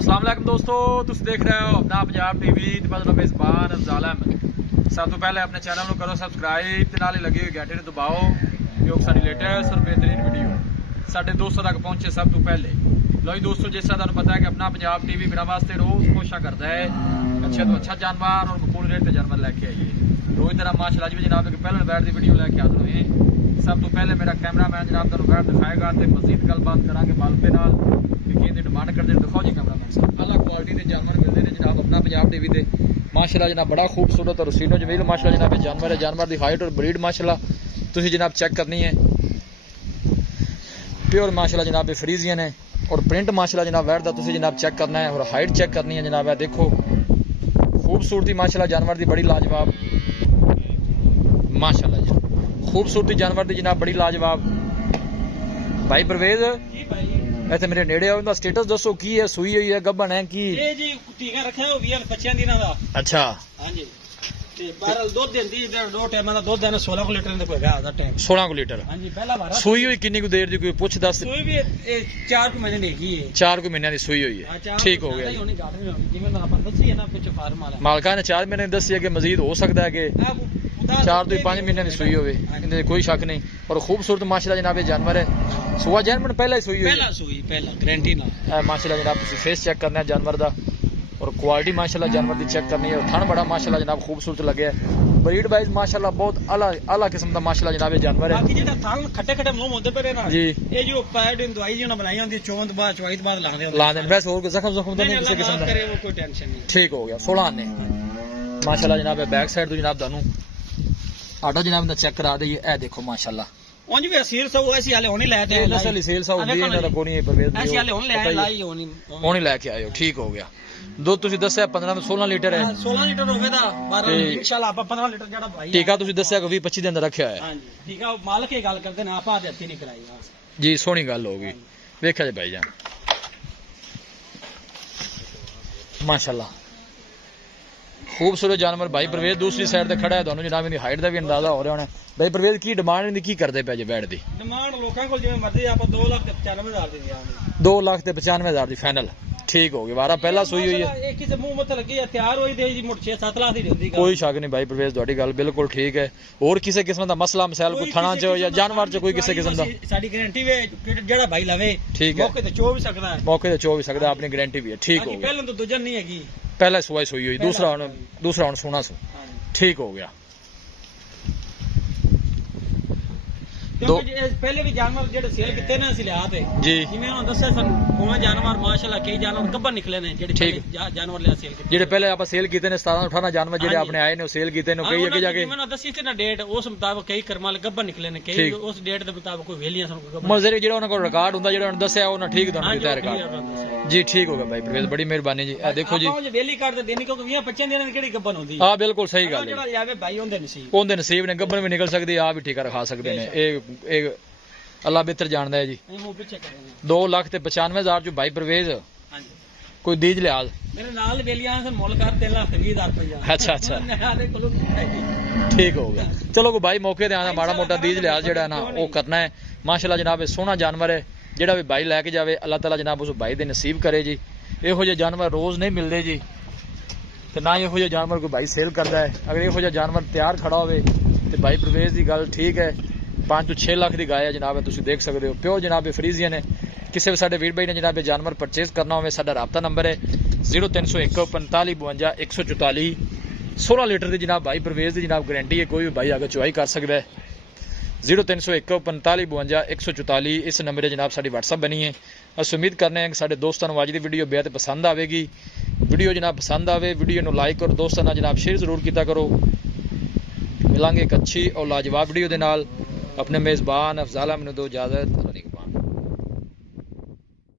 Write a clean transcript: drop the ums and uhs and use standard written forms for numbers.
अस्सलाम वालेकुम दोस्तों, तुम देख रहे हो अपना पंजाब टीवी ते मैं मेज़बान अफजाल अहमद। सब तो पहले अपने चैनल को करो सबसक्राइब ते नाल ही लगी हुई घंटे नूं दबाओ क्योंकि साडी लेटेस्ट और बेहतरीन वीडियो साडे दोस्तों तक पहुंचे सब तो पहले। लो जी दोस्तों, जिस तरह तुहानूं पता है कि अपना पंजाब टीवी मेरा वास्ते रोज़ कोशिश करता है अच्छे तो अच्छा जानवर और मकबूल रेट के जानवर लैके आइए। रोज़ तरह माशाअल्लाह जी जनाब एक पहले बैठ की वीडियो लैके आते हुए सब तो पहले मेरा कैमरामैन जनाब तुहानूं बैठ दिखाएगा तो मजीद गलबात करांगे मालके नाल कि डिमांड करते हैं। दिखाओ जी कैमरामैन साहब, अलग क्वालिटी के जानवर मिलते हैं जनाब अपना पंजाब टीवी से माशाअल्लाह जनाब। बड़ा खूबसूरत और रसीनो जमील माशाअल्लाह जनाब जानवर है। जानवर की हाइट और ब्रीड माशाअल्लाह तुसीं जनाब चेक करनी है। प्योर माशाअल्लाह जनाब फ्रीजियन है और प्रिंट माशाअल्लाह जनाब वैट का तुसीं जनाब चेक करना है और हाइट चेक करनी है जनाब। देखो खूबसूरती माशाअल्लाह जानवर की बड़ी लाजवाब माशाअल्लाह जी, खूबसूरती जानवर की जनाब बड़ी लाजवाब। भाई परवेज इतने मेरे नेड़े आओ, इनका स्टेटस दसो की है, सूई हुई है गब्बन है की? ये जी टीका रखा है 20 25 दिनों का। अच्छा हां जी, ते बहरहाल दूध देंदी दो टाइम का दूध देना 16 को लीटर दे कोई गा दा टाइम 16 को लीटर। हां जी, पहला बार सूई हुई कितनी को देर दी कोई पुछ दस? सूई भी 4 महीने की है। 4 महीने की सूई हुई है, ठीक हो गया। जिवें मैं अपन दसी है ना कुछ फार्म वाला मालका ने 4 महीने दसी है कि मजीद हो सकता है कि 4 तो 5 महीने की सूई होवे, इनमें कोई शक नहीं। और खूबसूरत माशाअल्लाह जनाब ये जानवर है। सुआ जैनमन पहला ही सूई हुई, पहला गारंटी ना माशाअल्लाह जनाब। फेस चेक करना है जानवर दा और क्वालिटी माशाअल्लाह जानवर की चेक करनी है। और थन बड़ा माशाअल्लाह जनाब खूबसूरत लगे है। ब्रीड वाइज माशाअल्लाह बहुत आला किस्म का माशाअल्लाह जनाब ये जानवर है। बाकी जेड़ा थन खट्टे खट्टे मुंह होंदे पे ना जी, ये जो पैड दवाई जी ना बनाई होंदी चोंद बाद चवाई बाद लांदे वैसे और जख्म जख्म तो नहीं किसी किस्म का करे, वो कोई टेंशन नहीं, ठीक हो गया। 16 आने माशाअल्लाह जनाब। बैक साइड तो जनाब दानू आटा जनाब दा चेक करा दईए। ए देखो माशाअल्लाह उंज भी असीर सो ऐसी हाले होनी लाए थे नस्ल सेल सा होंदी है ना कोनी परवेज ऐसी हाले होनी लाए लाई होनी लेके आए हो, ठीक हो गया। दूध तुसी दस्या 15 ਤੋਂ 16 लीटर है। 16 लीटर होवेगा 12 इंशाल्लाह आप 15 लीटर जेड़ा भाई टीका तुसी दस्या कि 20 25 दिन रखा है। हां जी, टीका मालिक ही गल करदे ने, आपा हत्थी नहीं कराई जी। सोहनी गल होगी, देखा जी भाई जान माशाअल्लाह खूबसूरत जानवर। भाई परवेज दूसरी साइड ते खड़ा है, दोनों जनाब इनकी हाइट का भी अंदाजा हो रहा होना। भाई परवेज की डिमांड इनकी की करते पे जे बैठ दी? डिमांड लोकां कोल जिवें मर्जी आप 2,95,000 दी दियां। 2,95,000 दी फाइनल, ठीक हो गया। वारा पहला सूई हुई है, एक किसे मुंह मत लगी है तैयार होई दे जी, मुठ 6-7 लाख दी दिंदी। कोई शक नहीं भाई परवेज ਤੁਹਾਡੀ ਗੱਲ बिल्कुल ठीक है। और किसी किस्म का मसला मसाइल कोई थाना च या जानवर च कोई किसी किस्म का साडी गारंटी वे जेड़ा भाई लवे, ठीक है, मौके ते चो भी सकदा है, मौके ते चो भी सकदा है, अपनी गारंटी भी है, ठीक हो गया। पहले तो दूजन नहीं हैगी, पहला सुई सूई हुई, दूसरा हुन सोना सो, ठीक हो गया। पहले भी जानवर जेडे सेल किते ने असि लिया थे जी, जिवें उन्होंने दस्या सन कोवे जानवर माशाअल्लाह कई जानवर गब्बर निकले ने जेडे जानवर लिया सेल किते, जेडे पहले आप सेल कीते ने 17-18 जानवर जेडे आपने आए ने सेल कीते ने कई अगे जाके मैंने दसी थी ना डेट उस मुताबिक कई करमाल गब्बर निकले ने, कई उस डेट के मुताबिक कोई वेलियां सन कोई गब्बर मजरे जेड़ा उन्हां को रिकॉर्ड हुंदा जेड़ा उन्होंने दस्या उन्हां ठीक दन कीता रिकॉर्ड जी, ठीक हो गया भाई परवेज बड़ी मेहरबानी जी। ए देखो जी वेली कार्ड ते देनी क्योंकि 20-25 दिन की केड़ी गब्बर होंदी। हां बिल्कुल सही गल है, जेड़ा लियावे भाई होंदे नसीब ने गब्बर भी निकल सकदी, आ भी ठीका रखा सकदे ने। ए अल्लाह बेहतर जानता है जी। 2,95,000 जो भाई परवेज कोई दीज लिहाज मेरे नाल वेलियां सन मोल कर 3,20,000 रुपया। अच्छा ठीक हो गया। चलो कोई भाई मौके ते आना माड़ा मोटा दीज लिहाज जेड़ा ना वो करना है। माशाअल्लाह जनाब सोहना जानवर है, जेड़ा भी भाई लैके जावे अल्लाह ताला जनाब उस भाई दे नसीब करे जी। इहो जे जानवर रोज नहीं मिलते जी, ते ना इहो जे जानवर कोई भाई सेल करता है। अगर इहो जे जानवर तैयार खड़ा होवे ते भाई परवेज की गल ठीक है, 5 ਤੋਂ 6 लाख की गाय है जनाब, तुम देख सकते हो। प्योर जनाब फ्रीजियन है। किसी भी साडे वीर भाई ने जनाब जानवर परचेज करना हो साडा राबता नंबर है 0301 45 52 144। 16 लीटर की जनाब भाई परवेज की जनाब गारंटी है, कोई भी भाई आगे चुवाई कर सकता है। 0301 45 52 144 इस नंबर है जनाब साडी व्हाट्सअप बनी है। अस उम्मीद करने हैं कि साडे दोस्तों को अज की वीडियो बेहद पसंद आएगी। वीडियो जनाब पसंद आवे वीडियो को लाइक और दोस्तों ने जनाब शेयर जरूर किया करो। मिलांगे एक अच्छी और लाजवाब वीडियो के नाल। अपने मेज़बान अफजाल अहमद दो इजाज़त।